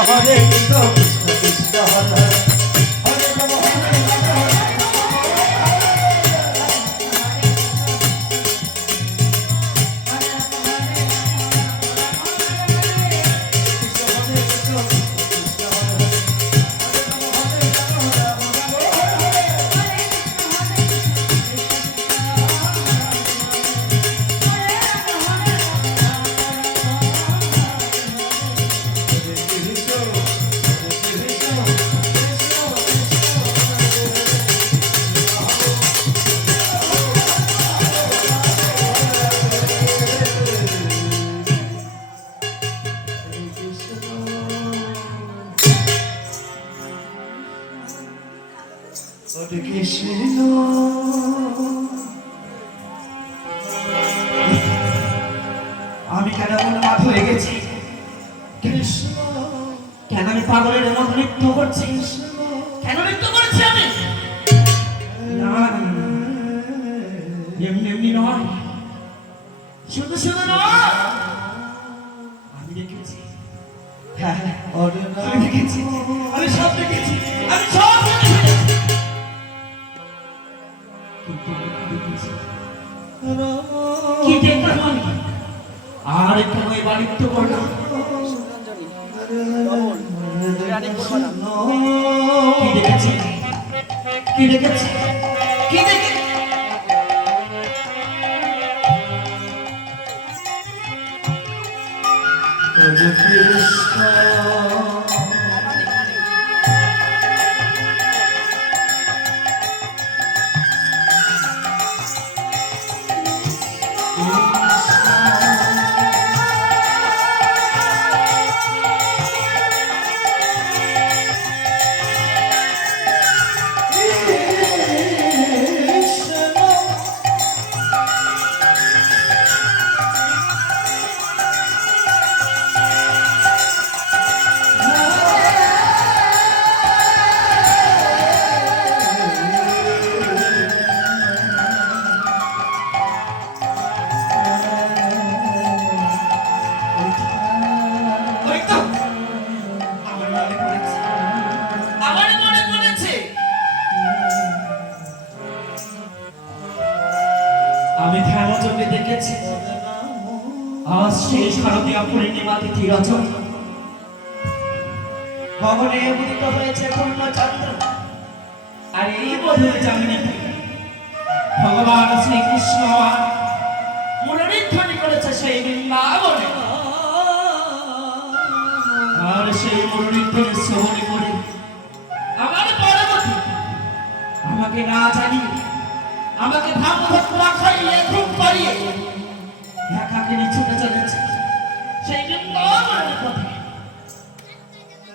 হরে কৃষ্ণ কৃষ্ণ কৃষ্ণ হরে হরে হরে রাম হরে কৃষ্ণ আমি কেন উন্মাদ হয়ে গেছি কৃষ্ণ কেন আমি পাগলের মতো নৃত্য করছি কেন নৃত্য করছি আমি না এমনি এমনি নয় শুধু শুধু নয় আমি দেখেছি হ্যাঁ আমি দেখেছি আমি সব দেখেছি আমি সব দেখেছি কি দেখলাম আমি আর একটু বাণিজ্য করলাম কি দেখেছি কি দেখেছি কি দেখেছি কৃষ্ণ আমি ধ্যানযোগে দেখেছি আজ সেই শারদীয়া পূর্ণিমা তিথি রজনী ভবনে উদিত হয়েছে পূর্ণচন্দ্র আর এই মধুর জামিনী ভগবান শ্রীকৃষ্ণ মুরলীধ্বনি করেছে সেই বৃন্দাবনে আর সেই মুরলীধ্বনি শ্রবণ করে আমার পরবর্তী আমাকে না জানিয়ে আমাকে ভাব ভক্তা খাইয়ে ঘুম পাড়িয়ে একাকিনী ছুটে চলেছে সেই বৃন্দাবনের পথে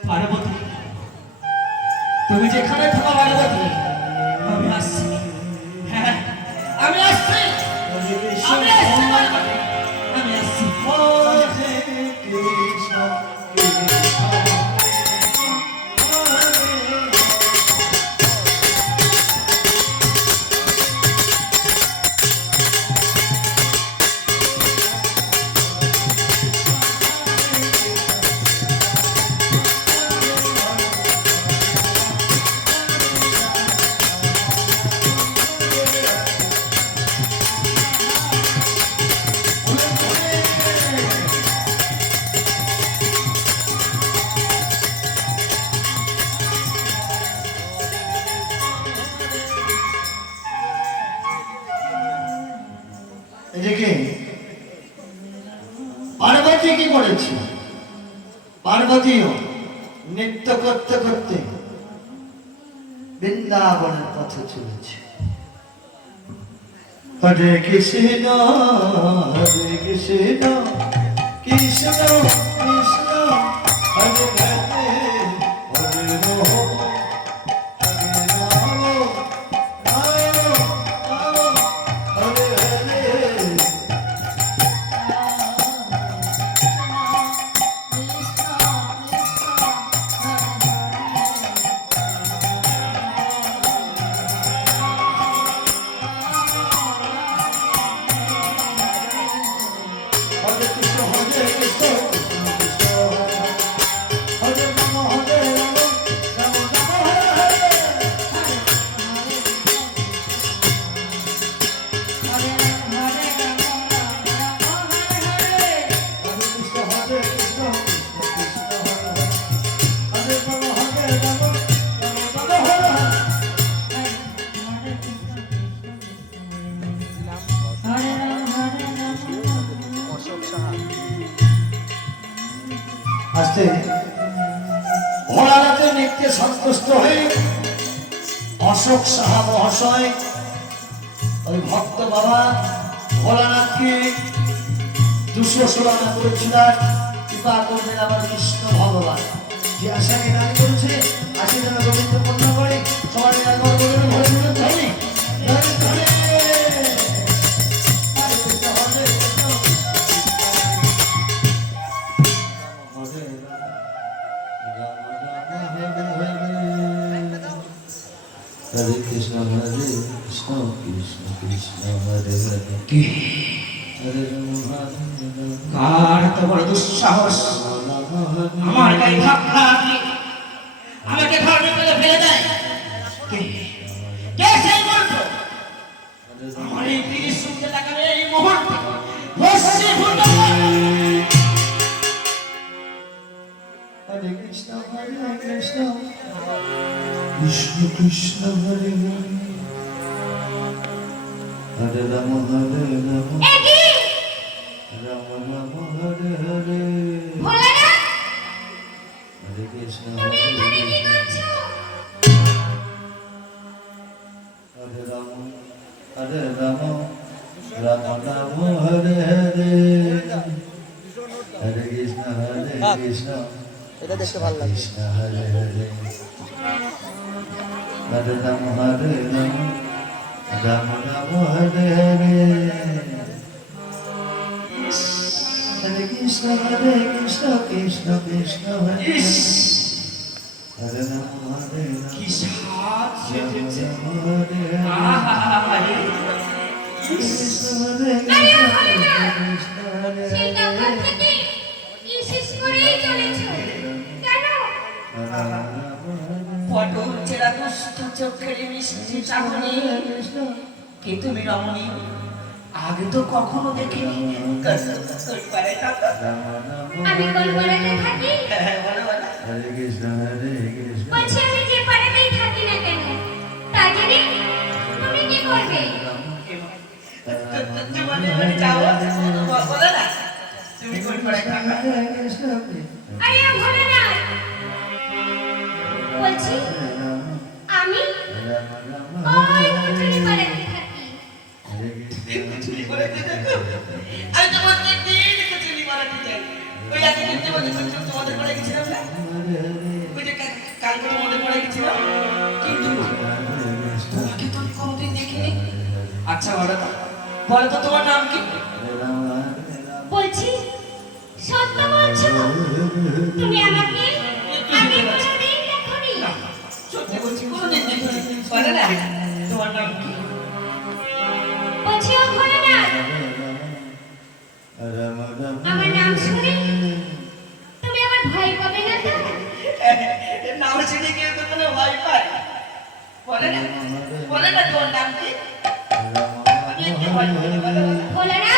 পার্বতী তুমি যেখানে থাকা পার্বতী আমি আসছি হ্যাঁ আমি আসছি আমি আসছি পার্বতী আমি আসছি কৃষ্ণ এদিকে পার্বতী কি করেছে পার্বতীও নৃত্য করতে করতে বৃন্দাবনের পথে চলেছে হরে Krishna Krishna Krishna Hare Hare Hare Ram Hare Krishna, Krishna Krishna, ভোলানাথের নিত্যে সন্তুষ্ট হয়ে অশোক সাহা মহাশয় ওই ভক্ত বাবা ভোলানাথকে 216 আনা করেছিলেন। কৃপা করবেন আমার কৃষ্ণ ভগবান। যে আশা গান করছে আশি যেন গোবিন্দ পূর্ণ করে সবাই একবার বলুন ভরে ভরে ধরে ধরে ধরে হরে কৃষ্ণ কৃষ্ণ কৃষ্ণ হরে হরে কি হরে রাম কার এত বড় দুঃসাহস আমার গায়ে ধাক্কা দিয়ে আমাকে ধর্মে ফেলে ফেলে দেয়? কে কে সেই মূর্খ? আমার এই বীর সূর্য দেখাবে এই মুহূর্তে ভস্মীভূত কর। হরে কৃষ্ণ কৃষ্ণ কৃষ্ণ হরে হরে হরে রাম রাম রাম হরে হরে হরে কৃষ্ণ হরে রাম রাম রাম হরে হরে হরে কৃষ্ণ এটা দেখতে ভালো লাগে। কৃষ্ণ হরে হরে হরে রাম রাম রাম হরে হরে হরে কৃষ্ণ কৃষ্ণ কৃষ্ণ হরে ইস, হরে রাম কি স্বাদ সেজেছে। হরে আহাহাহারে। কৃষ্ণ হরে কৃষ্ণ হরে সেই তখন থেকে ইনসিস করেই চলেছ কেন? পটল চেরা দুষ্ট চোখের মিষ্টি চাহনি কে তুমি রমণী? আগে তো কখনো দেখিনি। তোর পারে টাকা। আমি কোন পাড়াতে থাকি? হ্যাঁ, বলো, বলো। হরে কৃষ্ণ বলছি আমি যে পাড়াতেই থাকি না কেন তা জেনে তুমি কি করবে? জীবনে মানে যাও, বলো না। তুমি কোন পাড়ায় থাকো? আরে ভোলে না বলছি আমি ওই কুচুরি পাড়াতে থাকি। চুরি করে দিয়ে দেখো। আমি তো প্রত্যেকদিন চুরি করাতে চাই। ওই আগে কিন্তু তোমাদের পড়ে গেছিলাম না? ওই যে কাল করে মনে পড়ে গেছিলাম। কিন্তু তোমাকে তো আমি কোনোদিন দেখিনি। আচ্ছা বলো তো, বলো তো তোমার নাম কি? বলছি সত্য বলছো তুমি আমাকে আগে কোনোদিন দেখোনি? না, সত্যি বলছি কোনোদিন দেখিনি। বলো না, তোমার নাম কি? বলছি ও ভোলে না আমার নাম শুনে তুমি আমার ভয় পাবে না তো? নাম শুনে কেউ তো কোনো ভয় পায়? বলে না, বলে না তোমার নাম কি? আমি একটু ভয় পাই, বলো, বলো। ভোলে না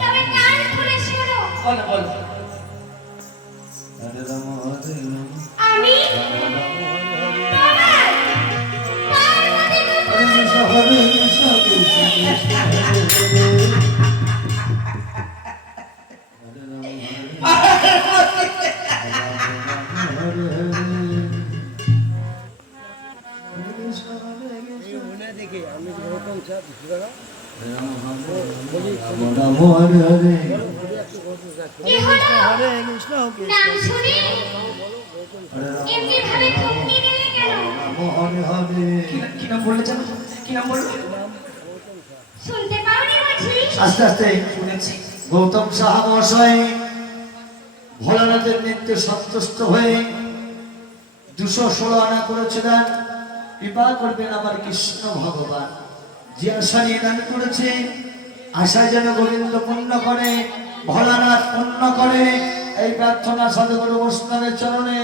তবে কান খুলে শোনো বলো, বলো। আমি তোমার পার্বতী দেখে আমি ওরকম চাপ কি হলো নাম শুনে এমনি ভাবে থমকে গেলে কেন? কি নাম বললে জানো? কি নাম বললো? শুনতে পাওনি বুঝি? আস্তে আস্তে শুনেছি। গৌতম সাহা মহাশয় ভোলানাথের নিত্যে সন্তুষ্ট হয়ে 216 আনা করেছিলেন। কৃপা করবেন আমার কৃষ্ণ ভগবান। যে আশা নিয়ে দান করেছে আশা যেন গোবিন্দ পূর্ণ করে, ভোলানাথ পূর্ণ করে। এই প্রার্থনা সদগুরু বৈষ্ণবের চরণে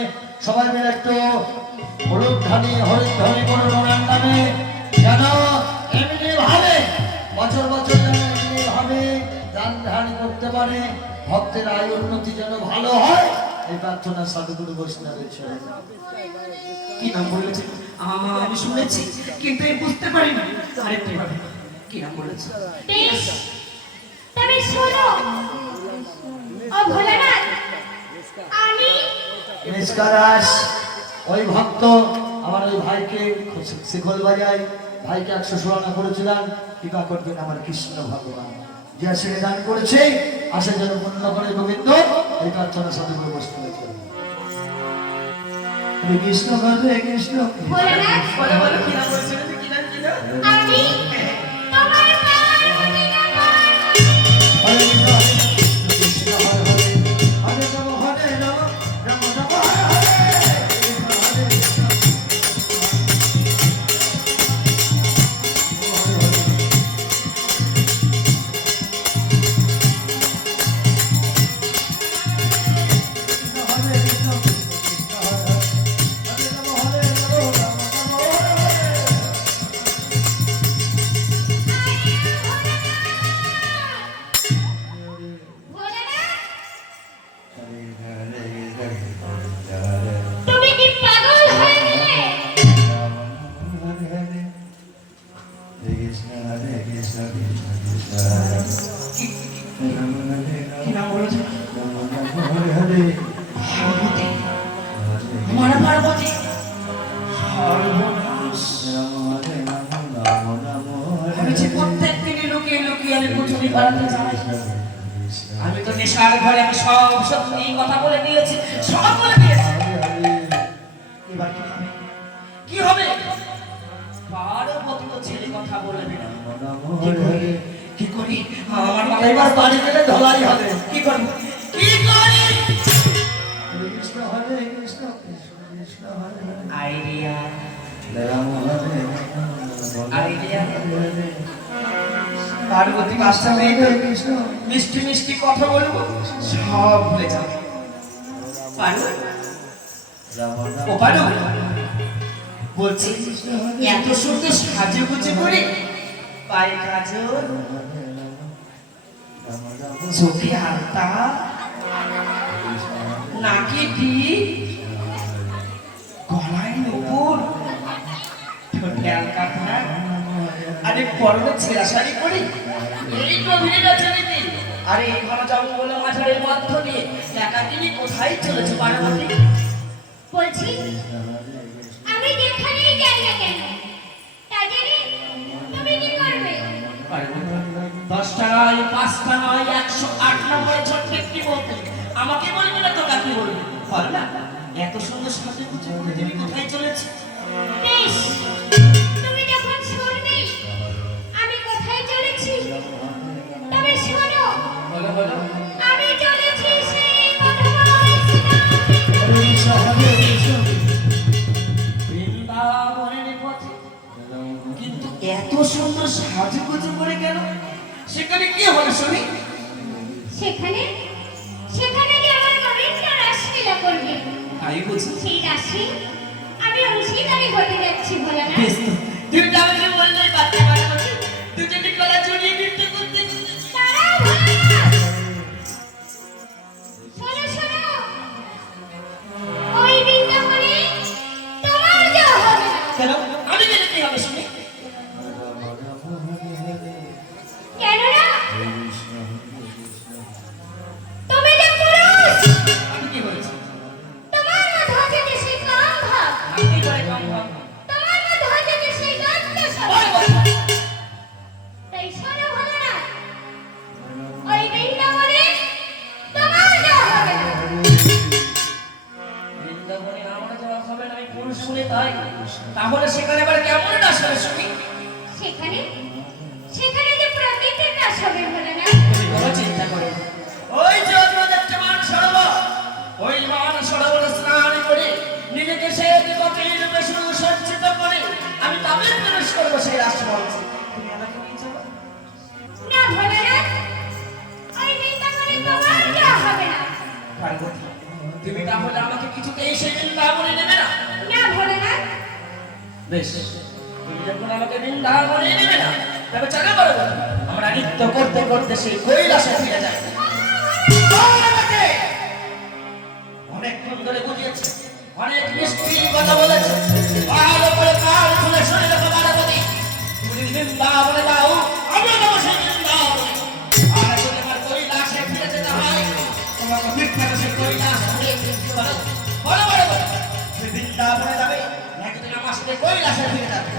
সবাই মিলে একটু হলুদ ধানি হরিদ ধ্বনি করুন ওনার নামে, যেন এমনি ভাবে বছর বছর যেন এমনি ভাবে দান ধারণ করতে পারে, ভক্তের আয় উন্নতি যেন ভালো হয়। এই প্রার্থনা সদগুরু বৈষ্ণবের চরণে। কি নাম বলেছে? আমি শুনেছি কিন্তু আমি বুঝতে পারিনি। আরেকটু ভাবে কি নাম বলেছে? বেশ তবে শোনো ও ভোলেনাথ নিষ্কারাস ওই ভক্ত আমার ওই ভাইকে শিকল বাজায়, ভাইকে 116 করেছিলাম, কৃপা করবেন আমার কৃষ্ণ ভগবান। যে আসলে দান করেছে আসে যেন পূর্ণ করে গোবিন্দ, এই প্রার্থনা সাথে করে বসতে হয়েছে। হরে কৃষ্ণ হরে কৃষ্ণ ভোলানাথ, বলে বলে কি নাম বলছেন? কি নাম কি নাম? আমি তোমার পার্বতী না পার্বতী। হরে কৃষ্ণ হরে কৃষ্ণ হরে হরে হরে নম হরে নম নম নম হরে হরে হরে কৃষ্ণ হরে কৃষ্ণ কৃষ্ণ হরে হরে নম হরে নম নম নম হরে ভোলানাথ, তুমি কি পাগল হয়ে গেলে? কি নাম বলেছেন? পার্বতী, আমার পার্বতী। সর্বনাশ। আমি যে প্রত্যেক দিনই লুকিয়ে লুকিয়ে আমি কুচুরি বাড়াতে যাই। আমি তো নেশার ঘরে আমি সব সত্যি কথা বলে দিয়েছি, সব বলে দিয়েছি। এবার কি হবে? কি হবে? পার্বতী তো ছেলে কথা বলবে না। কি করি? কি করি? আমার মাথায় এবার বাড়ি গেলে ঢলাই হবে। কি করব? কি করি? হরে কৃষ্ণ হরে কৃষ্ণ কৃষ্ণ কৃষ্ণ হরে হরে আইডিয়া, রাম হরে আইডিয়া। হরে পার্বতী বাচ্চা মেয়েকে হরে কৃষ্ণ মিষ্টি মিষ্টি কথা বলবো, সব ভুলে যাবে। পারো? রাম ও পারো? বলছি এত সুন্দর সাজুগুজু করে, পায়ে কাজল, চোখে আলতা, নাকে টিপ, গলায় নুপুর, ঠোঁটে আলকাতরা, আরে পরনে ছেঁড়া শাড়ি পরে এই গভীরে রচনীতি, আরে এই ঘন জঙ্গলে মাঝারের মধ্য দিয়ে একাকিনী কোথায় চলেছে পার্বতী? বলছি আমি যেখানেই যাই না কেন, তা জানি তুমি কি করবে? পার্বতী, 10টা নয়, 5টা নয়, 108 নম্বরে ছোট্ট একটি বলতে আমাকে বলবে না তো কাকে বলবে? বল না, এত সুন্দর সাজুগুজু করে তুমি কোথায় চলেছে? বেশ, তুমি যখন শুনবে আমি কোথায় চলেছি, তবে শোনো, বলো বলো। আমি চলেছি সেই মধুময় হরে কৃষ্ণ হরে কৃষ্ণ বৃন্দাবনের পথে, কিন্তু এত সুন্দর সাজুগুজু করে কেন? সেখানে কি হবে শুনি? সেখানে সেখানে যে আমার গোবিন্দ রাসলীলা করবে, তাই বুঝি? সেই রাসে আমি অংশীদারি হতে যাচ্ছি ভোলানাথ। বেশ তো, তুমি তো আমাকে বললেই পারতে পার্বতী, দুজনে গলা জড়িয়ে নৃত্য করতে করতে। দাঁড়াও ভোলানাথ, শোনো শোনো, ওই বৃন্দাবনে তোমার যাওয়া হবে না। কেন? আমি গেলে কি হবে শুনি? কেননা তুমি যে পুরুষ, আমি কি বলেছি? তোমার মধ্যে আছে যে সেই কাম ভাব, আমি করে কম ভাব। তোমার মধ্যে আছে যে সেই গন্ধ ওই স্বভাব। বলছি। তাই শোনো ভোলানাথ, ওই বৃন্দাবনে তোমার যাওয়া হবে না। বৃন্দাবনে আমার যাওয়া হবে না, আমি পুরুষ শুনে তাই। তাহলে সেখানে আবার কেমন নাচ হবে শুনি? সেখানে সেখানে যে প্রকৃতির কাজ হবে ভোলানাথ। তুমি কোনো চিন্তা করো না। ওই যে অন্যদেরমান সরোবর, ওই মান সরোবরে স্নান করে নিজেকে সে দেবতীর রূপে সুসজ্জিত করে আমি তবে প্রবেশ করবো সেই রাষ্ট্রমঞ্চে। তুমি আমাকে নিয়ে চলো। না ভোলানাথ, ওই বৃন্দাবনে তোমার যাওয়া হবে না। পার্বতী, তুমি তাহলে আমাকে কিছুতেই সেই বৃন্দাবনে নেবে না? না ভোলানাথ, বেশ, তুমি যখন আমাকে বৃন্দাবনে নেবে না, তবে চলো বড় কথা, আমরা নৃত্য করতে করতে সেই কৈলাসে ফিরে যাই। অনেকক্ষণ ধরে বুঝিয়েছে, অনেক মিষ্টি কথা বলেছে, ভালো করে কান খুলে শুনে দেখো পার্বতী, তুমি বৃন্দাবনে যাও, আমরা যাবো সেই বৃন্দাবনে। আর যদি আমার কৈলাসে ফিরে যেতে হয়, তোমাকে মিথ্যা সেই কৈলাস বলো বলো কৈলাসে ফিরে যাবে।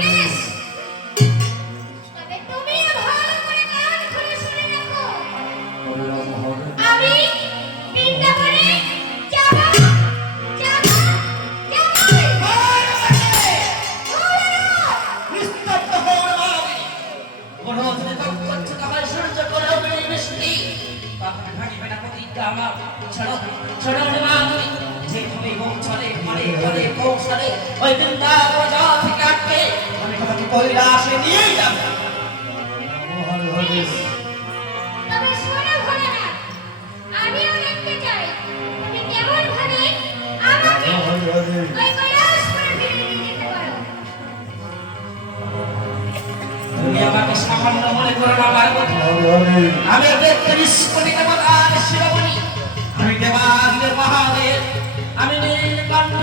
বেশ। তবে তুমিও ভালো করে কান খুলে শুনে রাখো। আমি বৃন্দাবনে যাব, যাব, যাবই। নিস্তব্ধ হও রে মানবী। গণহত্যা করছে তাহার সূর্য করে হবে বৃষ্টি। তখন ভাঙিবে না প্রতিজ্ঞা আমার। ছাড়ো, ছাড়ো রে মানবী। যেভাবে কৌশলে মানে করে কৌশলে ওই বৃন্দাবন যাওয়া থেকে আটকে আমি তোমাকে কৈলাসে নিয়েই যাবো। তবে শোনো ভোলানাথ, আমিও দেখতে চাই তুমি কেমন ভাবে আমাকে ওই কৈলাসপুরে ফিরিয়ে নিয়ে যেতে পারো। তুমি আমাকে সামান্য মনে করো না পার্বতী। আমি দেখতে 20 কোটি দেবতার শিরোমণি। আমি দেবাদিদেব মহাদেব। আমি নীলকণ্ঠ।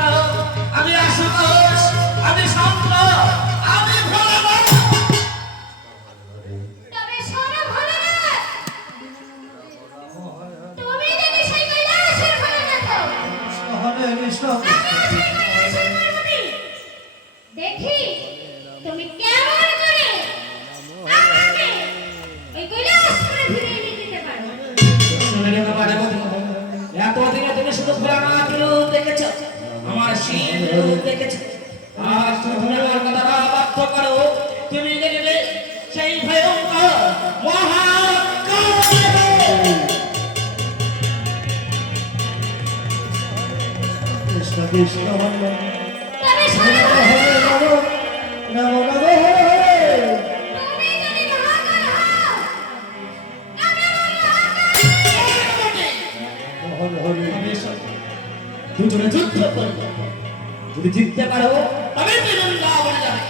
আমি আশুতোষ। আমি চন্দ্র। আমি ভোলানাথ। তবে শোনো ভোলানাথ, তুমি যদি সেই কৈলাসের ভোলানাথ হও, আমিও সেই কৈলাসের পার্বতী। দেখি তুমি কেমন করে আমাকে ওই কৈলাসপুরে ফিরিয়ে নিয়ে যেতে পারো। শুনে রেখো পার্বতী। এতদিনে তুমি শুধু ভোলানাথ রূপ দেখেছ, আমার শিব রূপ দেখেছ। আর তুমি আমার কথাটা বাধ্য করো, তুমি দেখবে সেই ভয়ঙ্কর মহাকাল। কৃষ্ণ কৃষ্ণ তবে শোনো ভোলানাথ, নমো নমো হরে তুমি যদি মহাকাল হও, আমি দুজনে যুদ্ধ করবো। যদি জিততে পারো তবে বৃন্দাবনে যাবে।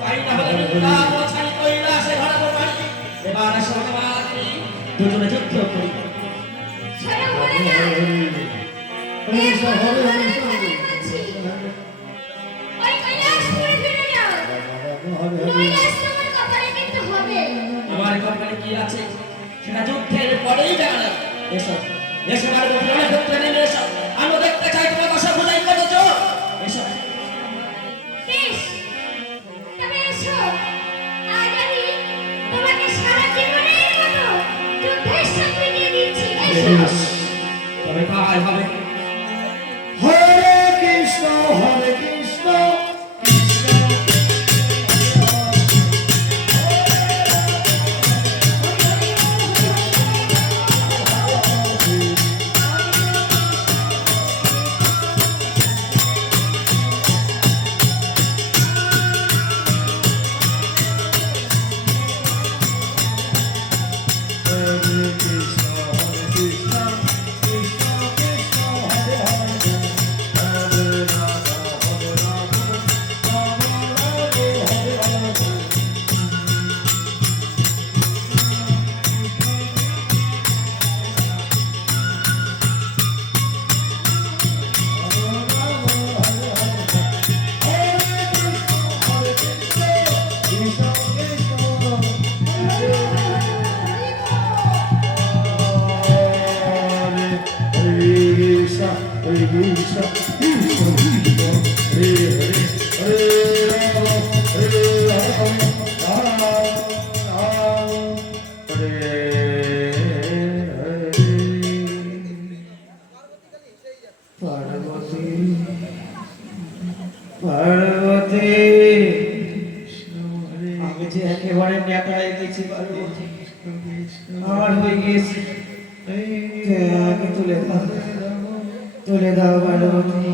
তাই না হলে বৃন্দাবন ছাড়ি কৈলাসে ধরাবো পারি। এবার সর্বাগ্রে দুজনে যুদ্ধ করি। শোনো ভোলানাথ, এই ভোলানাথ কথা বলছি। ওই কৈলাসপুরে ফিরে যাও, নইলে তোমার কপালে কিন্তু হবে। আমার কপালে কি আছে সেটা যুদ্ধের পরেই জানা যাবে। এসো, এসো পার্বতী, অনেক ক্ষেত্রে নেমে এসো। আমি দেখতে চাই তোমার দশা ভুজাই কত জোর। এসো। বেশ, তবে এসো। আজ আমি তোমাকে সারা জীবনের মতো যুদ্ধের সঙ্গে দিয়ে দিচ্ছি। এসো। তবে কাল হবে। হরে কৃষ্ণ হরে কৃষ্ণ পার্বতী, আমি যে একেবারে নেতা হয়ে গেছি পার্বতী। আমার হয়ে গিয়েছে। আমাকে তুলে দাও, তুলে দাও পার্বতী।